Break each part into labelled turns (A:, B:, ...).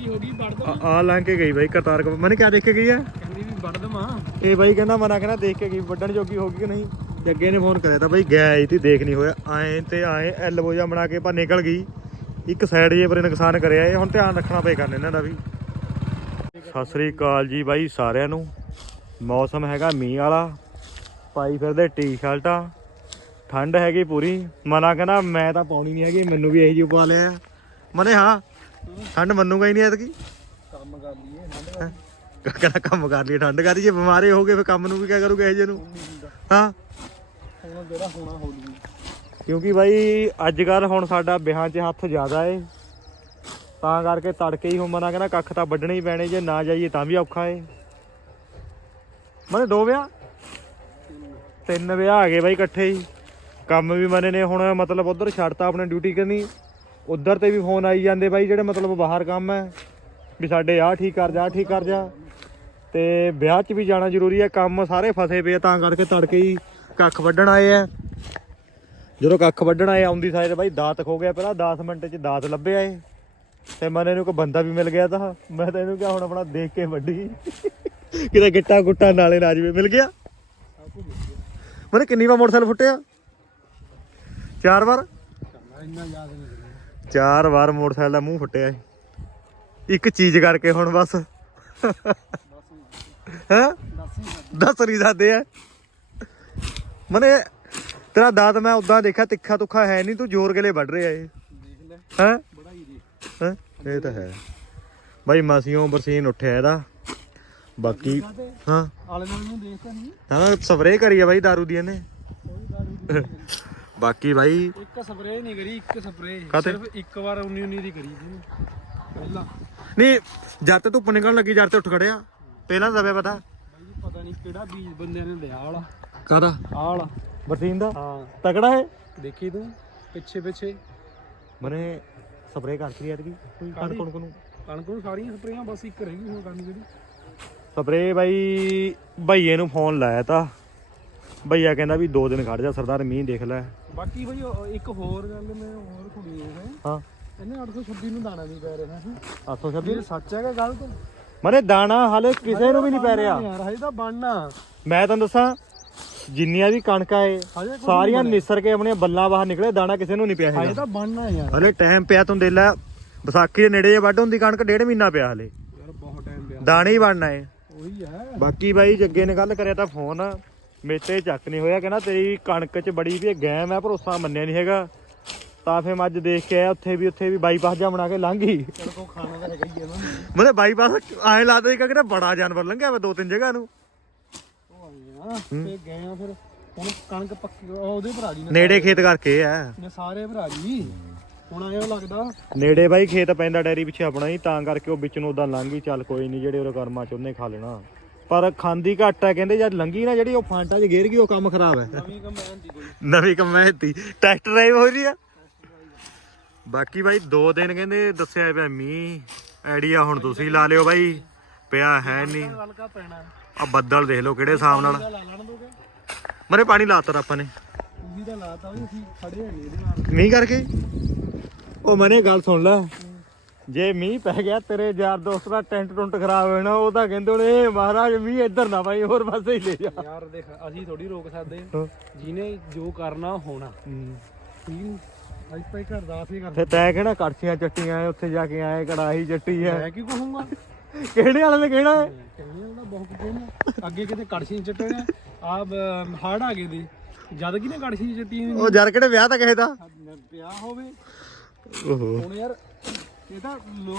A: ਜੋਗੀ ਹੋ ਗਈ? ਵੜ ਦਮਾ
B: ਆ ਲੰਘ ਕੇ ਗਈ ਬਾਈ ਕਰਤਾਰ ਕੋ ਮਨੇ ਕਿਆ ਦੇਖ ਕੇ ਗਈ ਆ?
A: ਕਹਿੰਦੀ ਵੀ ਵੜ ਦਮਾ
B: ਇਹ ਬਾਈ ਕਹਿੰਦਾ ਮਨਾ ਕਹਿੰਦਾ ਦੇਖ ਕੇ ਗਈ ਵੱਡਣ ਜੋਗੀ ਹੋ ਗਈ ਕਿ ਨਹੀਂ? ਤੇ ਅੱਗੇ ਨੇ ਫੋਨ ਕਰਿਆ ਤਾਂ ਬਾਈ ਗਿਆ ਆਈ ਤੀ ਦੇਖ ਨਹੀਂ ਹੋਇਆ। ਆਏ ਤੇ ਆਏ ਐਲਬੋ ਜਾਂ ਬਣਾ ਕੇ ਪਰ ਨਿਕਲ ਗਈ। ਇੱਕ ਸਾਈਡ ਜੇ ਪਰੇ ਨੁਕਸਾਨ ਕਰਿਆ ਇਹ ਹੁਣ ਧਿਆਨ ਰੱਖਣਾ ਪਏ ਕਰਨ ਇਹਨਾਂ ਦਾ ਵੀ। ਸਤਿ ਸ੍ਰੀ ਅਕਾਲ ਜੀ ਬਾਈ ਸਾਰਿਆਂ ਨੂੰ। ਮੌਸਮ ਹੈਗਾ ਮੀਂਹ ਵਾਲਾ। ਪਾਈ ਫਿਰਦੇ ਟੀ-ਸ਼ਰਟਾਂ ਠੰਡ ਹੈਗੀ ਪੂਰੀ। ਮਨਾ ਕਹਿੰਦਾ ਮੈਂ ਤਾਂ ਪਾਉਣੀ ਨਹੀਂ ਹੈਗੀ ਮੈਨੂੰ ਵੀ ਇਹੀ ਜਿਹੀ ਪਾ ਲਿਆ ਮਨੇ ਹਾਂ। ਠੰਡ ਮੰਨੂਗਾ ਹੀ ਨਹੀਂ ਐਤਕੀ।
A: ਕੰਮ ਕਰ ਲਈਏ ਠੰਡ
B: ਕਹਿੰਦਾ ਕੰਮ ਕਰ ਲਈ ਠੰਡ ਕਰ ਜੇ ਬਿਮਾਰੇ ਹੋ ਗਏ ਫਿਰ ਕੰਮ ਨੂੰ ਵੀ ਕਿਆ ਕਰੂਗਾ ਇਹ ਜੇ ਨੂੰ? ਹਾਂ?
A: ਹੁਣ ਜਿਹੜਾ ਹੋਣਾ ਹੋ ਲੂ
B: ਕਿਉਂਕਿ ਬਾਈ ਅੱਜ ਕੱਲ ਹੁਣ ਸਾਡਾ ਵਿਆਹਾਂ 'ਚ ਹੱਥ ਜ਼ਿਆਦਾ ਏ। ਤਾਂ ਕਰਕੇ ਤੜਕੇ ਹੀ ਹੁਣ ਮਨਾ ਕਹਿੰਦਾ ਕੱਖ ਤਾਂ ਵੱਢਣੇ ਹੀ ਪੈਣੇ ਜੇ ਨਾ ਜਾਈਏ ਤਾਂ ਵੀ ਔਖਾ ਏ। ਮਨੇ ਦੋ ਵਿਆਹ? ਤਿੰਨ ਵਿਆਹ ਆ ਗਏ ਬਾਈ ਇਕੱਠੇ ਹੀ। ਕੰਮ ਵੀ ਮਨੇ ਨੇ ਹੁਣ ਮਤਲਬ ਉਧਰ ਛੱਡਤਾ ਆਪਣੇ ਡਿਊਟੀ ਕਰਨੀ। ਉਧਰ ਤੇ ਵੀ ਫੋਨ ਆਈ ਜਾਂਦੇ ਬਾਈ ਜਿਹੜੇ ਮਤਲਬ ਬਾਹਰ ਕੰਮ ਹੈ ਵੀ ਸਾਡੇ ਆਹ ਠੀਕ ਕਰ ਜਾ ਆਹ ਠੀਕ ਕਰ ਜਾ। ਤੇ ਵਿਆਹ 'ਚ ਵੀ ਜਾਣਾ ਜ਼ਰੂਰੀ ਹੈ ਕੰਮ ਸਾਰੇ ਫਸੇ ਪਏ ਆ, ਤਾਂ ਕਰਕੇ ਤੜਕੇ ਹੀ ਕੱਖ ਵੱਢਣ ਆਏ ਆ। ਜਦੋਂ ਕੱਖ ਵੱਢਣ ਆਏ ਆਉਂਦੀ ਸਾਈਡ ਬਾਈ ਦਾਤ ਖੋ ਗਿਆ ਪਹਿਲਾਂ 10 ਮਿੰਟ 'ਚ ਦਾਤ ਲੱਭਿਆ ਏ ਤੇ ਮਨੇ ਇਹਨੂੰ ਕੋਈ ਬੰਦਾ ਵੀ ਮਿਲ ਗਿਆ ਤਾਂ ਮੈਂ ਤਾਂ ਇਹਨੂੰ ਕਿਹਾ ਹੁਣ ਆਪਣਾ ਦੇਖ ਕੇ ਵੱਢੀ। ਕਿਤੇ ਗਿੱਟਾ ਗੁੱਟਾ ਨਾਲੇ ਨਾ ਜਵੇ ਮਿਲ ਗਿਆ। ਮਨੇ ਕਿੰਨੀ ਵਾਰ ਮੋਟਰਸਾਈਕਲ ਫੁੱਟਿਆ? ਚਾਰ ਵਾਰ?
A: ਇੰਨਾ ਯਾਦ ਨਹੀਂ
B: ਚਾਰ ਵਾਰ ਮੋਟਰਸਾਈਕਲ ਦਾ ਮੂੰਹ ਫੁੱਟਿਆ ਏ। ਇੱਕ ਚੀਜ਼ ਕਰਕੇ ਹੁਣ ਬਸ। ਹੈ?
A: ਦੱਸ
B: ਨਹੀਂ ਸਕਦੇ ਆ। ਮਨੇ ਤੇਰਾ ਦਾਤ ਮੈਂ ਉਦਾਂ ਦੇਖਿਆ ਤਿੱਖਾ ਤੁੱਖਾ ਹੈ ਨਹੀਂ ਤੂੰ ਜ਼ੋਰ ਗਲੇ ਵੱਢ ਰਿਹਾ ਏ।
A: ਦੇਖ ਲੈ
B: ਹੈ?
A: ਬੜਾ ਹੀ?
B: ਇਹ ਤਾਂ ਹੈ। ਬਾਈ ਮਾਸੀਓਂ ਬਰਸੀਨ ਉੱਠਿਆ ਇਹਦਾ। ਬਾਕੀ ਹਾਂ।
A: ਆਲੇ ਨਾਲ ਨੂੰ ਦੇਖਦਾ ਨਹੀਂ।
B: ਹਾਂ ਸਪਰੇਅ ਕਰੀ ਆ ਬਾਈ दारू ਦੀ ਇਹਨੇ।
A: ਦਾਰੂ
B: ਬਾਕੀ ਬਾਈ
A: ਇੱਕ ਸਪਰੇਅ ਨਹੀਂ ਕਰੀ ਇੱਕ ਸਪਰੇਅ।
B: ਕਾਹਤੇ?
A: ਸਿਰਫ ਇੱਕ ਵਾਰ 19 19 ਦੀ ਕਰੀ ਜੀ ਪਹਿਲਾਂ।
B: ਨਹੀਂ ਜਦ ਤੇ ਧੁੱਪ ਨਿਕਲਣ ਲੱਗੀ ਜਦ ਤੇ ਉੱਠ ਖੜਿਆ। ਪਹਿਲਾਂ ਦਵੇ ਪਤਾ।
A: ਬਾਈ ਜੀ ਪਤਾ ਨਹੀਂ ਕਿਹੜਾ ਬੀਜ ਬੰਦਿਆਂ ਨੇ ਲਿਆ ਵਾਲਾ।
B: ਕਾਦਾ
A: ਆਹ ਵਾਲਾ।
B: ਬਰਸੀਨ ਦਾ?
A: ਹਾਂ।
B: ਤਕੜਾ ਹੈ
A: ਦੇਖੀ ਤੂੰ ਪਿੱਛੇ ਪਿੱਛੇ।
B: ਮਨੇ ਸਪਰੇਅ ਕਰਤੀ ਐਤਕੀ। ਕੋਈ ਕਣ ਕੁਣ ਨੂੰ।
A: ਕਣਕ ਨੂੰ ਸਾਰੀਆਂ ਸਪਰੇਆਂ ਬਸ ਇੱਕ ਰਹਿ ਗਈ ਹੁਣ ਕਰਨੀ ਜਿਹੜੀ
B: ਸਪਰੇਅ ਬਾਈ ਭਈਏ ਨੂੰ ਫੋਨ ਲਾਇਆ ਤਾਂ। ਭਈਆ ਕਹਿੰਦਾ ਵੀ 2 ਦਿਨ ਖੜ ਜਾ ਸਰਦਾਰ ਮੀਂਹ ਦੇਖ ਲੈ।
A: ਬਾਕੀ ਬਈ ਉਹ ਇੱਕ ਹੋਰ ਗੱਲ ਮੈਂ ਹੋਰ ਸੁਣੀ ਹੈ।
B: ਹਾਂ।
A: ਇਹਨੇ 826 ਨੂੰ ਦਾਣਾ ਨਹੀਂ ਪੈ ਰਿਹਾ ਸੀ।
B: 826
A: ਇਹ ਸੱਚ ਹੈਗਾ ਗਲਤ
B: ਮਨੇ ਦਾਣਾ ਹਾਲੇ ਕਿਸੇ ਨੂੰ ਵੀ ਨਹੀਂ ਪੈ ਰਿਹਾ।
A: ਯਾਰ ਹਜੇ ਤਾਂ ਬਣਨਾ।
B: ਮੈਂ ਤੁਹਾਨੂੰ ਦੱਸਾਂ ਜਿੰਨੀਆਂ ਵੀ ਕਣਕਾਂ ਏ ਸਾਰੀਆਂ ਨਿਸਰ ਕੇ ਆਪਣੀਆਂ ਬੱਲਾਂ ਬਾਹਰ ਨਿਕਲੇ ਦਾਣਾ ਕਿਸੇ ਨੂੰ ਨਹੀਂ ਪਿਆ
A: ਹਜੇ ਤਾਂ ਬਣਨਾ ਯਾਰ।
B: ਹਲੇ ਟਾਈਮ ਪਿਆ ਤੂੰ ਦੇ ਲੈ ਵਿਸਾਖੀ ਦੇ ਨੇੜੇ ਜੇ ਵੱਢ ਹੁੰਦੀ ਕਣਕ ਡੇਢ ਮਹੀਨਾ ਪਿਆ ਹਲੇ।
A: ਯਾਰ ਬਹੁਤ ਟਾਈਮ ਪਿਆ।
B: ਦਾਣੇ ਹੀ ਬਣਨਾ ਏ।
A: ਉਹੀ ਹੈ।
B: ਬਾਕੀ ਬਾਈ ਜੱਗੇ ਨੇ ਗੱਲ ਕਰਿਆ ਤਾਂ ਫੋਨ। ਮੇਤੇ ਚੱਕ ਨਹੀਂ ਹੋਇਆ ਕਹਿੰਦਾ ਤੇਰੀ ਕਣਕ 'ਚ ਬੜੀ ਵੀ ਗੈਮ ਹੈ ਭਰੋਸਾ ਮੰਨਿਆ ਨਹੀਂ ਹੈਗਾ। ਤਾਂ ਫੇ ਮੈਂ ਅੱਜ ਦੇਖ ਕੇ ਆਇਆ ਉੱਥੇ ਵੀ ਉੱਥੇ ਵੀ ਬਾਈਪਾਸ ਜਾ ਬਣਾ ਕੇ ਲੰਘ ਗਈ।
A: ਚਲ ਕੋ ਖਾਣਾ ਤਾਂ ਹੈਗਾ ਹੀ ਹੈ ਨਾ।
B: ਮਤਲਬ ਬਾਈਪਾਸ ਐਂ ਲੱਗਦਾ ਸੀ ਕਿ ਬੜਾ ਜਾਨਵਰ ਲੰਘਿਆ ਵਾ ਦੋ ਤਿੰਨ ਜਗ੍ਹਾ ਨੂੰ।
A: ਉਹ ਆਏ ਆ ਤੇ ਗਏ ਆ ਫਿਰ ਹੁਣ ਕਣਕ ਪੱਕੀ ਉਹ ਉਹਦੇ ਭਰਾ ਜੀ ਨੇ
B: ਨੇੜੇ ਖੇਤ ਕਰਕੇ ਆ।
A: ਨੇ ਸਾਰੇ ਭਰਾ ਜੀ ਹੁਣ ਆਇਓ ਲੱਗਦਾ।
B: ਨੇੜੇ ਬਾਈ ਖੇਤ ਪੈਂਦਾ ਡੈਰੀ ਪਿੱਛੇ ਆਪਣਾ ਹੀ ਤਾਂ ਕਰਕੇ ਉਹ ਵਿੱਚ ਨੂੰ ਉਦਾਂ ਲੰਘ ਹੀ ਚੱਲ ਕੋਈ ਨਹੀਂ ਜਿਹੜੇ ਉਹ ਕਰਮਾ ਚ ਉਹਨੇ ਖਾ ਲੈਣਾ। ਪਰ ਖਾਂਦੀ ਘੱਟ ਹੈ ਕਹਿੰਦੇ ਜਦ ਲੰਗੀ ਨਾ ਜਿਹੜੀ ਉਹ ਫਾਂਟਾ 'ਚ ਗੇਰ ਗਈ ਉਹ ਕੰਮ ਖਰਾਬ ਹੈ।
A: ਨਵੀਂ ਕੰਬਾਈਨ ਦੀ ਕੋਈ।
B: ਨਵੀਂ ਕਮੈਤੀ ਟੈਸਟ ਡਰਾਈਵ ਹੋ ਰਹੀ ਆ। ਬਾਕੀ ਬਾਈ ਦੋ ਦਿਨ ਕਹਿੰਦੇ ਦੱਸਿਆ ਪਿਆ ਮੀਂਹ। ਆਈਡੀਆ ਹੁਣ ਤੁਸੀਂ ਲਾ ਲਿਓ ਬਾਈ। ਪਿਆ ਹੈ ਨਹੀਂ।
A: ਹਲਕਾ ਪੈਣਾ।
B: ਆ ਬੱਦਲ ਦੇਖ ਲਓ ਕਿਹੜੇ ਹਿਸਾਬ ਨਾਲ। ਮਰੇ ਪਾਣੀ ਲਾਤਾ ਆਪਾਂ ਨੇ।
A: ਤੁਸੀਂ ਤਾਂ ਲਾਤਾ ਵੀ ਅਸੀਂ ਖੜੇ ਹੈਗੇ ਇਹਦੇ ਨਾਲ।
B: ਮੀਂਹ ਕਰਕੇ। ਉਹ ਮਨੇ ਗੱਲ ਸੁਣ ਲੈ। ਜੇ ਮੀਂਹ ਪੈ ਗਿਆ ਤੇਰੇ ਯਾਰ ਦੋਸਤ ਦਾ ਟੈਂਟ ਟੁੰਟ ਖਰਾਬ ਹੋ ਜਾਣਾ ਉਹ ਤਾਂ ਕਹਿੰਦੇ ਹੋਣੇ ਮਹਾਰਾਜ ਮੀਂਹ ਇੱਧਰ ਨਾ ਬਾਈ ਹੋਰ ਪਾਸੇ ਹੀ ਲੈ ਜਾ।
A: ਯਾਰ ਦੇਖ ਅਸੀਂ ਥੋੜੀ ਰੋਕ ਸਕਦੇ। ਜਿਹਨੇ ਜੋ ਕਰਨਾ ਹੋਣਾ।
B: ਹੂੰ।
A: ਠੀਕ ਨੀ ਅਸੀਂ ਭਾਈ ਘਰ ਦਾ ਅਸੀਂ ਕਰਦੇ
B: ਫਿਰ ਤੈਂ ਕਹਿਣਾ ਕੜਛੀਆਂ ਚੱਟੀਆਂ ਐ, ਉੱਥੇ ਜਾ ਕੇ ਆਏ ਕੜਾਹੀ ਚੱਟੀ ਐ।
A: ਮੈਂ ਕੀ ਕਹੂੰਗਾ?
B: ਕਿਹੜੇ ਵਾਲੇ ਨੇ
A: ਬਹੁਤ ਕਹਿਣਾ ਅੱਗੇ ਕਿਤੇ ਕੜਛੀ ਚੱਟੇ ਨੇ ਆ ਹੜ ਆ ਗਏ ਦੇ। ਜਦ ਕਿ ਨੇ ਕੜਛੀ ਚੱਟੀ ਨੀ,
B: ਉਹ ਜਰ ਕਿਹੜੇ ਵਿਆਹ ਤਾਂ ਕਿਸੇ ਦਾ?
A: ਪਿਆ ਹੋਵੇ।
B: ਓਹੋ।
A: ਹੁਣ ਯਾਰ ਇਹ ਤਾਂ ਲੋ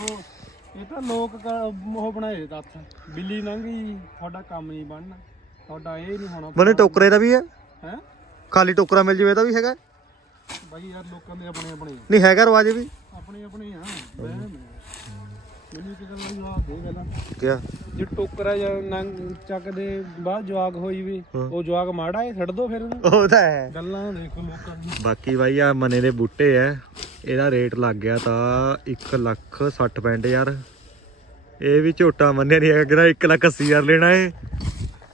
A: ਇਹ ਤਾਂ ਲੋਕ ਕ- ਉਹ ਬਣਾਏ ਤੱਥ ਬਿੱਲੀ ਲੰਘ ਗਈ ਤੁਹਾਡਾ ਕੰਮ ਨਹੀਂ ਬਣਨਾ। ਤੁਹਾਡਾ ਇਹ ਨਹੀਂ ਹੋਣਾ
B: ਮਨੇ ਟੋਕਰੇ ਦਾ ਵੀ ਹੈ?
A: ਹੈ?
B: ਖਾਲੀ ਟੋਕਰਾ ਮਿਲ ਜਵੇ ਤਾਂ ਵੀ ਹੈਗਾ?
A: ਬਾਈ ਯਾਰ ਲੋਕਾਂ ਦੇ ਆਪਣੇ ਆਪਣੇ
B: ਨਹੀਂ ਹੈਗਾ ਰਵਾਜ ਵੀ?
A: ਆਪਣੇ ਆਪਣੇ ਆ ਮੈਂ ਮੈਂ ਮੈਨੂੰ ਕੀ ਗੱਲ ਜਵਾਬ ਦੇ ਪਹਿਲਾਂ
B: ਕਿਆ?
A: ਜੇ ਟੋਕਰਾ ਜਾਂ ਨੰਗ ਚੱਕਦੇ ਬਾਅਦ ਜਵਾਗ ਹੋਈ ਵੀ
B: ਹਾਂ।
A: ਉਹ ਜਵਾਗ ਮਾੜਾ ਹੈ ਛੱਡ ਦੋ ਫਿਰ ਉਹਨੂੰ।
B: ਉਹ ਤਾਂ ਹੈ।
A: ਗੱਲਾਂ ਦੇਖੋ ਲੋਕਾਂ ਦੀ
B: ਬਾਕੀ ਬਾਈ ਆ ਮਨੇ ਦੇ ਬੂਟੇ ਐ ਇਹਦਾ ਰੇਟ ਲੱਗ ਗਿਆ ਤਾਂ 1 ਲੱਖ 60 ਪੈਂਟ ਯਾਰ ਇਹ ਵੀ ਝੋਟਾ ਮੰਨਿਆ ਨਹੀਂ ਹੈਗਾ ਕਿਹਦਾ 1 ਲੱਖ 80 ਹਜ਼ਾਰ ਲੈਣਾ ਏ।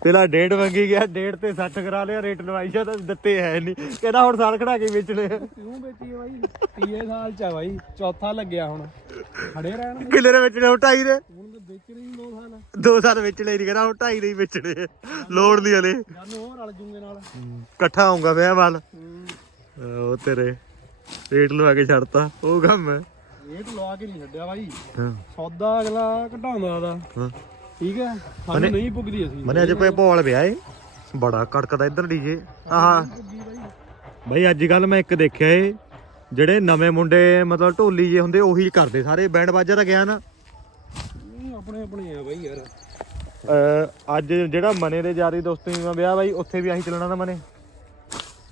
B: ਪਹਿਲਾਂ ਡੇਢ ਮੰਗੀ ਗਿਆ ਡੇਢ ਤੇ 60 ਕਰਾ ਲਿਆ ਰੇਟ ਲਵਾਈ ਜਾ ਤਾਂ ਦਿੱਤੇ ਹੈ ਨਹੀਂ। ਕਹਿੰਦਾ ਹੁਣ ਸਾਲ ਖੜਾ ਕੇ ਵੇਚਣੇ ਆ।
A: ਕਿਉਂ ਵੇਚੀ ਆ ਬਾਈ? ਤੀਏ ਸਾਲ ਚ ਆ ਬਾਈ ਚੌਥਾ ਲੱਗਿਆ ਹੁਣ। ਖੜੇ ਰਹਿਣ
B: ਕਿੱਲੇ ਦੇ ਵੇਚਣੇ ਹੁਣ ਢਾਈ ਦੇ?
A: ਹੁਣ ਤਾਂ ਵੇਚਣੇ ਹੀ ਦੋ ਸਾਲ।
B: ਦੋ ਸਾਲ ਵੇਚਣੇ ਨਹੀਂ ਕਹਿੰਦਾ ਹੁਣ ਢਾਈ ਦੇ ਹੀ ਵੇਚਣੇ ਆ। ਲੋੜ ਨਹੀਂ ਹਲੇ।
A: ਜਦ ਨੂੰ ਹੋਰ ਰਲ ਜੂਗੇ ਨਾਲ।
B: ਇਕੱਠਾ ਆਉਂਗਾ ਵਿਆਹ ਵੱਲ। ਉਹ ਤੇਰੇ ਰੇਟ ਲਵਾ ਕੇ ਛੱਡਤਾ ਉਹ ਕੰਮ ਹੈ।
A: ਇਹ ਤਾਂ ਲਵਾ ਕੇ ਨਹੀਂ ਛੱਡਿਆ ਬਾਈ।
B: ਹਾਂ।
A: ਸੌਦਾ ਅਗਲਾ ਘਟਾਉਂਦਾ ਦਾ
B: ਹਾਂ।
A: ਠੀਕ ਹੈ? ਸਾਨੂੰ ਨਹੀਂ ਪੁੱਗਦੀ ਅਸੀਂ।
B: ਮਨੇ ਅੱਜ ਪੇ ਭੋਲ ਵਿਆਹ ਏ। ਬੜਾ ਕੜਕਦਾ ਇੱਧਰ ਡੀਜੇ। ਆਹ।
A: ਬਾਈ
B: ਅੱਜ ਕੱਲ ਮੈਂ ਇੱਕ ਦੇਖਿਆ ਏ ਜਿਹੜੇ ਨਵੇਂ ਮੁੰਡੇ ਮਤਲਬ ਢੋਲੀ ਜੇ ਹੁੰਦੇ ਉਹੀ ਕਰਦੇ ਸਾਰੇ। ਬੈਂਡ ਬਾਜਾ ਤਾਂ ਗਿਆ ਨਾ।
A: ਆਪਣੇ ਆਪਣੇ ਆ ਬਾਈ ਯਾਰ।
B: ਅਹ ਅੱਜ ਜਿਹੜਾ ਮਨੇ ਦੇ ਯਾਰੀ ਦੋਸਤੀ ਦਾ ਵਿਆਹ ਬਾਈ ਉੱਥੇ ਵੀ ਆਹੀ ਚੱਲਣਾ ਦਾ ਮਨੇ।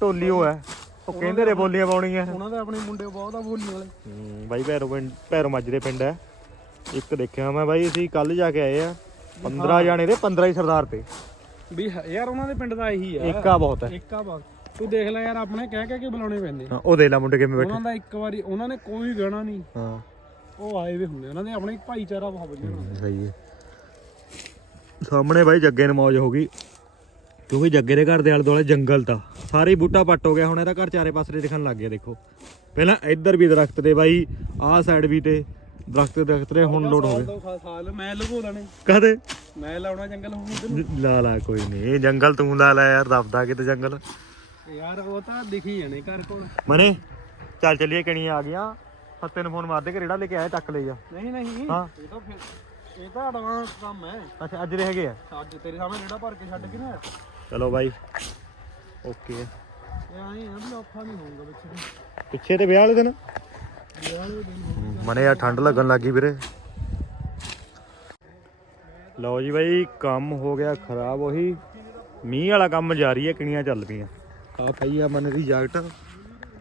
B: ਢੋਲੀ ਉਹ ਹੈ। ਉਹ ਕਹਿੰਦੇ ਰੇ ਬੋਲੀਆਂ ਪਾਉਣੀਆਂ।
A: ਉਹਨਾਂ ਦੇ ਆਪਣੇ ਮੁੰਡੇ ਬਹੁਤ ਆ ਬੋਲੀ ਵਾਲੇ।
B: ਹੂੰ, ਬਾਈ ਭੈਰੋ ਪਿੰਡ ਭੈਰੋ ਮੱਝ ਦੇ ਪਿੰਡ ਹੈ। ਇੱਕ ਦੇਖਿਆ ਮੈਂ ਬਾਈ ਅਸੀਂ ਕੱਲ ਜਾ ਕੇ ਆਏ ਆ। 15 ਜਾਣੇ ਦੇ 15 ਹੀ ਸਰਦਾਰ ਤੇ।
A: ਵੀ ਹ- ਯਾਰ ਉਹਨਾਂ ਦੇ ਪਿੰਡ ਦਾ ਇਹੀ ਆ।
B: ਏਕਾ ਬਹੁਤ ਹੈ।
A: ਏਕਾ ਬਾਤ ਤੂੰ ਦੇਖ ਲੈ ਯਾਰ ਆਪਣੇ ਕਹਿ ਕਹਿ ਕੇ ਬੁਲਾਉਣੇ ਪੈਂਦੇ।
B: ਹਾਂ, ਉਹ ਦੇ ਲਾ ਮੁੰਡੇ ਕਿਵੇਂ ਬੈਠੇ।
A: ਉਹਨਾਂ ਦਾ ਇੱਕ ਵਾਰੀ ਉਹਨਾਂ ਨੇ ਕੋਈ ਗਾਣਾ ਨਹੀਂ।
B: ਹਾਂ।
A: ਉਹ ਆਏ ਵੀ ਹੁੰਦੇ ਉਹਨਾਂ ਦੇ ਆਪਣੇ ਭਾਈਚਾਰਾ ਬਹੁਤ ਵਧੀਆ ਹੁੰਦਾ।
B: ਸਹੀ ਹੈ। ਸਾਹਮਣੇ ਬਾਈ ਜੱਗੇ ਨੂੰ ਮੌਜ ਹੋ ਗਈ। ਕਿਉਂਕਿ ਜੱਗੇ ਦੇ ਘਰ ਦੇ ਆਲੇ ਦੁਆਲੇ ਜੰਗਲ ਤਾਂ। ਸਾਰੇ ਹੀ ਬੂਟਾ ਪੱਟ ਹੋ ਗਿਆ। ਹੁਣ ਇਹਦਾ ਘਰ ਚਾਰੇ ਪਾਸੇ ਦਿਖਣ ਲੱਗ ਗਿਆ ਦੇਖੋ। ਪਹਿਲਾਂ ਇੱਧਰ ਵੀ ਦਰਖਤ ਤੇ ਬਾਈ ਆਹ ਸਾਈਡ ਵੀ ਤੇ। ਦਰਖਤ ਦਰਖਤ ਤੇ ਹੁਣ ਲੋਡ ਹੋ ਗਏ।
A: ਦੋ ਸਾਲ- ਸਾਲ ਮੈਂ ਲਗੋ ਲੈਣੇ
B: ਕਹਦੇ?
A: ਮੈਂ ਲਾਉਣਾ ਜੰਗਲ ਹੁਣ ਇੱਧਰ
B: ਲਾ ਲਾ ਕੋਈ ਨਹੀਂ ਜੰਗਲ ਤੂੰ ਲਾ ਲੈ ਯਾਰ ਦੱਬਦਾ ਕਿਤੇ ਜੰਗਲ।
A: ਯਾਰ ਉਹ ਤਾਂ ਦਿਖੀ ਜਾਣੇ ਘਰ ਕੋਲ।
B: ਮਨੇ ਚੱਲ ਚੱਲੀਏ ਕਿਣੀਆਂ ਆ ਗਿਆ ਸੱਤੇ ਨੂੰ ਫੋਨ ਮਾਰ ਦੇ ਕਿ ਰੇੜਾ ਲੈ ਕੇ ਆਇਆ ਚੱਕ ਲੈ ਜਾ
A: ਨਹੀਂ ਨਹੀਂ
B: ਹਾਂ।
A: ਇਹ ਤਾਂ ਫਿਰ ਇਹ ਤਾਂ ਐਡਵਾਂਸ ਕੰਮ ਹੈ।
B: ਅੱਛਾ ਅੱਜ ਦੇ ਹੈਗੇ ਆ?
A: ਅੱਜ ਤੇਰੇ ਸਾਹਮਣੇ ਜਿਹੜਾ ਭਰ ਕੇ ਛੱਡ ਕੇ ਨਾ।
B: ਚਲੋ ਬਾਈ। ਓਕੇ।
A: ਇਹ ਆਏ ਆ ਵੀ ਔਖਾ ਨਹੀਂ ਹੋਊਗਾ ਬੱਚੇ
B: ਪਿੱਛੇ ਤੇ ਵਿਆਹ ਵਾਲੇ ਦਿਨ। ਮਨੇ ਆ ਠੰਡ ਲੱਗਣ ਲੱਗੀ ਵੀਰੇ। ਲਓ ਜੀ ਬਾਈ, ਕੰਮ ਹੋ ਗਿਆ ਖਰਾਬ ਉਹੀ। ਮੀਂਹ ਵਾਲਾ ਕੰਮ ਜਾਰੀ ਹੈ, ਕਿਣੀਆਂ ਚੱਲ ਪਈਆਂ। ਆ ਪਈ ਆ ਮਨੇ ਦੀ ਜੈਕਟ।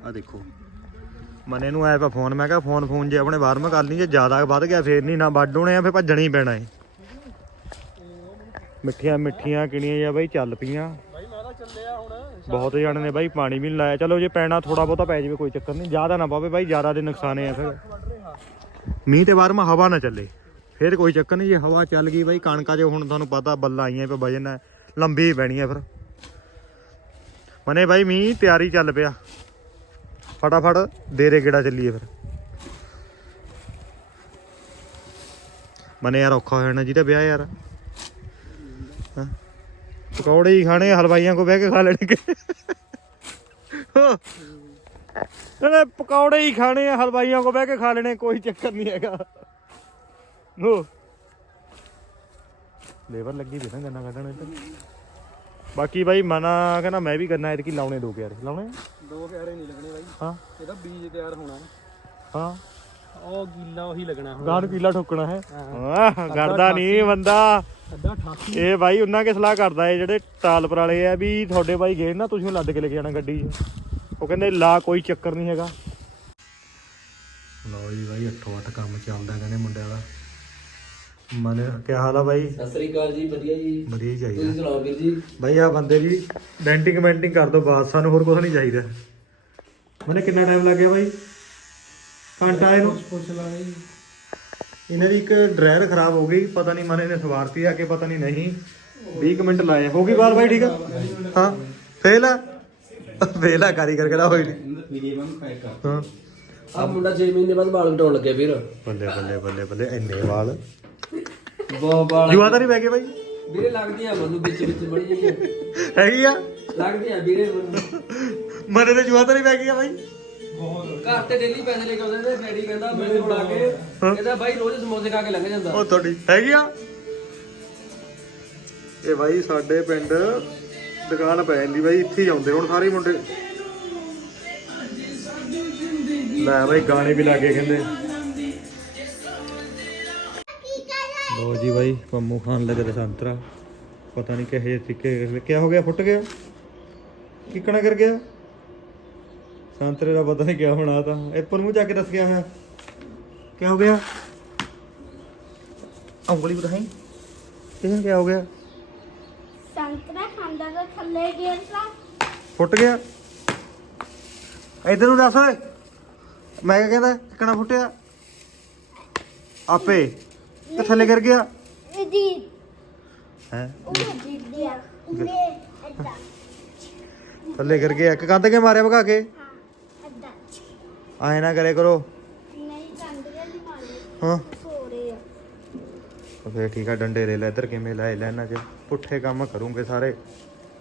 B: ਆ ਦੇਖੋ। ਮਨੇ ਨੂੰ ਆਇਆ ਪਿਆ ਫੋਨ, ਮੈਂ ਕਿਹਾ ਫੋਨ ਫੋਨ ਜੇ ਆਪਣੇ ਬਾਹਰ ਮੈਂ ਕਰ ਲਈ ਜੇ ਜ਼ਿਆਦਾ ਵੱਧ ਗਿਆ ਫੇਰ ਨਹੀਂ, ਨਾ ਵੱਢ ਹੋਣੇ ਆ, ਫੇਰ ਭੱਜਣਾ ਹੀ ਪੈਣਾ ਏ। ਮਿੱਠੀਆਂ ਮਿੱਠੀਆਂ ਕਿਣੀਆਂ ਜਾਂ ਬਾਈ ਚੱਲ ਪਈਆਂ
A: ਬਾਈ ਮੈਂ ਤਾਂ ਚੱਲਿਆ ਹੁਣ
B: ਬਹੁਤ ਜਾਣੇ ਨੇ ਬਾਈ, ਪਾਣੀ ਵੀ ਨਹੀਂ ਲਾਇਆ। ਚਲੋ ਜੇ ਪੈਣਾ ਥੋੜਾ ਬਹੁਤਾ ਪੈ ਜਾਵੇ, ਕੋਈ ਚੱਕਰ ਨਹੀਂ ਜ਼ਿਆਦਾ ਨਾ ਪਵੇ ਬਾਈ, ਜ਼ਿਆਦਾ ਦੇ ਨੁਕਸਾਨ ਹੈ ਫਿਰ। ਮੀਂਹ ਤੇ ਬਾਅਦ ਮਾ ਹਵਾ ਨਾ ਚੱਲੇ। ਫਿਰ ਕੋਈ ਚੱਕਰ ਨਹੀਂ ਜੇ ਹਵਾ ਚੱਲ ਗਈ ਬਾਈ, ਕਣਕਾਂ 'ਚ ਹੁਣ ਤੁਹਾਨੂੰ ਪਤਾ ਬੱਲਾਂ ਆਈਆਂ ਪੇ ਵਜਨ ਹੈ, ਲੰਬੀ ਪੈਣੀ ਹੈ ਫਿਰ। ਮਨੇ ਬਾਈ, ਮੀਂਹ ਤਿਆਰੀ ਚੱਲ ਪਿਆ। ਫਟਾਫਟ ਦੇਰੇ ਗੇੜਾ ਚੱਲੀਏ ਫਿਰ। ਮਨੇ ਯਾਰ ਔਖਾ ਹੋ ਜਾਣਾ ਜਿਹਦਾ ਵਿਆਹ ਯਾਰ। ਹਾਂ? ਪਕੌੜੇ ਹੀ ਖਾਣੇ ਹਲਵਾਈਆਂ ਕੋ ਬਹਿ ਕੇ ਖਾ ਲੈਣਗੇ। ਨਾ ਪਕੌੜੇ ਹੀ ਖਾਣੇ ਆ ਹਲਵਾਈਆਂ ਕੋ ਬਹਿ ਕੇ ਖਾ ਲੈਣੇ ਕੋਈ ਚੱਕਰ ਨਹੀਂ ਹੈਗਾ। ਹੋ। ਲੇਬਰ ਲੱਗੀ ਵੀ ਨਾ ਗੰਨਾ ਕੱਢਣ ਇੱਧਰ। ਬਾਕੀ ਬਾਈ ਮਨਾ ਕਹਿੰਦਾ ਮੈਂ ਵੀ ਕਰਨਾ ਐਤਕੀ ਲਾਉਣੇ ਦੋ ਕਿਆਰੇ ਲਾਉਣੇ
A: ਦੋ ਪਿਆਰੇ ਨਹੀਂ ਲੱਗਣੇ ਬਾਈ।
B: ਹਾਂ।
A: ਇਹਦਾ ਬੀਜ ਤਿਆਰ ਹੋਣਾ।
B: ਹਾਂ।
A: ਉਹ ਗਿੱਲਾ ਉਹੀ ਲੱਗਣਾ ਹੁਣ।
B: ਗਾਣ ਕੀਲਾ ਠੋਕਣਾ ਹੈ।
A: ਹਾਂ।
B: ਗੜਦਾ ਨਹੀਂ ਬੰਦਾ।
A: ਅੱਧਾ 88
B: ਇਹ ਬਾਈ ਉਹਨਾਂ ਕੇ ਸਲਾਹ ਕਰਦਾ ਏ ਜਿਹੜੇ ਟਾਲਪਰ ਵਾਲੇ ਆ ਵੀ ਤੁਹਾਡੇ ਬਾਈ ਗਏ ਨਾ ਤੁਸੀਂ ਲੱਦ ਕੇ ਲੈ ਕੇ ਜਾਣਾ ਗੱਡੀ 'ਚ। ਉਹ ਕਹਿੰਦੇ ਲਾ ਕੋਈ ਚੱਕਰ ਨਹੀਂ ਹੈਗਾ। ਲਓ ਜੀ ਬਾਈ 8-8 ਕੰਮ ਚੱਲਦਾ ਕਹਿੰਦੇ ਮੁੰਡਿਆਂ ਦਾ। ਮਨ ਕੀ ਹਾਲ ਆ ਬਾਈ?
C: ਸਤਿ ਸ੍ਰੀ ਅਕਾਲ ਜੀ ਵਧੀਆ ਜੀ।
B: ਵਧੀਆ ਹੀ ਚਾਹੀਦਾ।
C: ਤੁਸੀਂ ਸੁਣਾਓ ਵੀਰ ਜੀ?
B: ਬਾਈ ਆ ਬੰਦੇ ਦੀ ਡੈਂਟਿੰਗ ਮੈਂਟਿੰਗ ਕਰ ਦੋ ਬਾਅਦ ਸਾਨੂੰ ਹੋਰ ਕੁਝ ਨਹੀਂ ਚਾਹੀਦਾ। ਮਨੇ ਕਿੰਨਾ ਟਾਈਮ ਲੱਗ ਗਿਆ ਬਾਈ? ਘੰਟਾ ਇਹਨੂੰ।
A: ਪੁੱਛ ਲਾ ਜੀ
B: ਇਹਨਾਂ ਦੀ ਇੱਕ ਡਰਾਇਰ ਖਰਾਬ ਹੋ ਗਈ ਪਤਾ ਨਹੀਂ ਮਨੇ ਨੇ ਸਵਾਰਤੀ ਆ ਕੇ ਪਤਾ ਨਹੀਂ ਨਹੀਂ। 20 ਕੁ ਮਿੰਟ ਲਾਏ। ਹੋ ਗਈ ਬਾਲ ਬਾਈ ਠੀਕ ਆ? ਹਾਂ ਫੇਲ ਆ? ਫੇਲ ਆ ਕਾਰੀਗਰ ਕਿਹੜਾ ਹੋਈ ਨਹੀਂ
C: ਮਿਨੀਮਮ 5
B: ਹਾਂ।
C: ਆ ਮੁੰਡਾ 6 ਮਹੀਨੇ ਬਾਅਦ ਵਾਲ ਕਟਾਉਣ ਲੱਗਿਆ ਵੀਰ।
B: ਬੱਲੇ ਬੱਲੇ ਬੱਲੇ ਬੱਲੇ ਇੰਨੇ ਵਾਲ
C: ਬਹੁਤ ਵਾਲ
B: ਜੁਆ ਤਾਂ ਨਹੀਂ ਪੈ ਗਏ ਬਾਈ?
C: ਵੀਰੇ ਲੱਗਦੀ ਆ ਮੈਨੂੰ ਵਿੱਚ ਵਿੱਚ ਬੜੀ ਜਿਹੀ।
B: ਹੈਗੀ ਆ?
C: ਲੱਗਦੀ ਆ ਵੀਰੇ ਮੈਨੂੰ।
B: ਮਨੇ ਤੇ ਜੁਆ ਤਾਂ ਨਹੀਂ ਪੈ ਗਈ ਆ ਬਾਈ?
C: ਘਰ ਤੇ ਡੇਲੀ ਪੈਸੇ ਲੈ ਕੇ ਆਉਂਦੇ ਨੇ ਡੈਡੀ ਕਹਿੰਦਾ ਮੈਨੂੰ ਬੁਲਾ ਕੇ ਕਹਿੰਦਾ ਬਾਈ ਰੋਜ਼ ਸਮੋਸੇ ਖਾ ਕੇ ਲੰਘ ਜਾਂਦਾ।
B: ਉਹ ਤੁਹਾਡੀ ਹੈਗੀ ਆ? ਇਹ ਬਾਈ ਸਾਡੇ ਪਿੰਡ ਦੁਕਾਨ ਪੈ ਜਾਂਦੀ ਬਾਈ ਇੱਥੇ ਹੀ ਆਉਂਦੇ ਹੁਣ ਸਾਰੇ ਹੀ ਮੁੰਡੇ। ਲੈ ਬਾਈ ਗਾਣੇ ਵੀ ਲੱਗੇ ਕਹਿੰਦੇ। ਲੋ ਜੀ ਬਾਈ ਪੰਮੂ ਖਾਨ ਲੱਗੇ ਸੰਤਰਾ। ਪਤਾ ਨਹੀਂ ਕਿਹੇ ਤਰੀਕੇ ਕੀ ਹੋ ਗਿਆ ਫੁੱਟ ਗਿਆ? ਕਿਕਣਾ ਕਰ ਗਿਆ? ਸੰਤਰੇ ਦਾ ਪਤਾ ਨਹੀਂ ਕੀ ਹੋਣਾ ਤਾਂ ਐਪਲ ਮੂੰਹ ਜਾ ਕੇ ਦੱਸ ਗਿਆ ਹੋਇਆ ਕੀ ਹੋ ਗਿਆ? ਉਂਗਲੀ ਬਤਾਈ ਕਿਹਨ ਕੀ ਹੋ ਗਿਆ?
D: ਸੰਤਰਾ ਖਾਂਦਾ ਤਾਂ ਥੱਲੇ ਗਿਰ ਲਾ
B: ਫੁੱਟ ਗਿਆ। ਇਧਰ ਨੂੰ ਦੱਸ ਓਏ। ਮੈਂ ਕਿਹਾ ਕਹਿੰਦਾ ਕਿਕਣਾ ਫੁੱਟਿਆ? ਆਪੇ। ਤੇ ਥੱਲੇ ਗਿਰ ਗਿਆ।
D: ਇਹਦੀ।
B: ਹੈ?
D: ਉਹ ਜਿੱਦਿਆ। ਉਰੇ ਅੱਡਾ
B: ਥੱਲੇ ਗਿਰ ਗਿਆ। ਇੱਕ ਕੰਧ ਕੇ ਮਾਰਿਆ ਭਗਾ ਕੇ। ਆਏ ਨਾ ਕਰੇ ਕਰੋ।
D: ਨਹੀਂ ਨਹੀਂ
B: ਹਾਂ।
D: ਸੋ ਰਹੇ ਆ
B: ਫੇਰ ਠੀਕ ਆ ਡੰਡੇ ਲੈ ਲੈ ਇੱਧਰ ਕਿਵੇਂ ਲਾਏ ਲੈ ਇਹਨਾਂ ਚ। ਪੁੱਠੇ ਕੰਮ ਕਰੂੰਗੇ ਸਾਰੇ।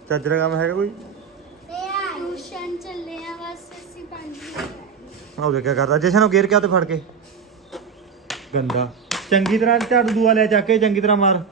B: ਚੱਜਰਾ ਕੰਮ ਹੈਗਾ ਕੋਈ?
D: ਟਿਊਸ਼ਨ ਚੱਲੇ ਆ ਬਸ ਅਸੀਂ ਪੰਜ ਵਜੇ
B: ਆਹ ਕੀ ਕਰਦਾ ਜਸ਼ਨ ਨੂੰ ਗੇਰ ਕੇ ਤੇ ਫੜ ਕੇ? ਗੰਦਾ। ਚੰਗੀ ਤਰ੍ਹਾਂ ਝਾੜੂ ਦੂਆ ਲੈ ਚੱਕ ਕੇ ਚੰਗੀ ਤਰ੍ਹਾਂ ਮਾਰ।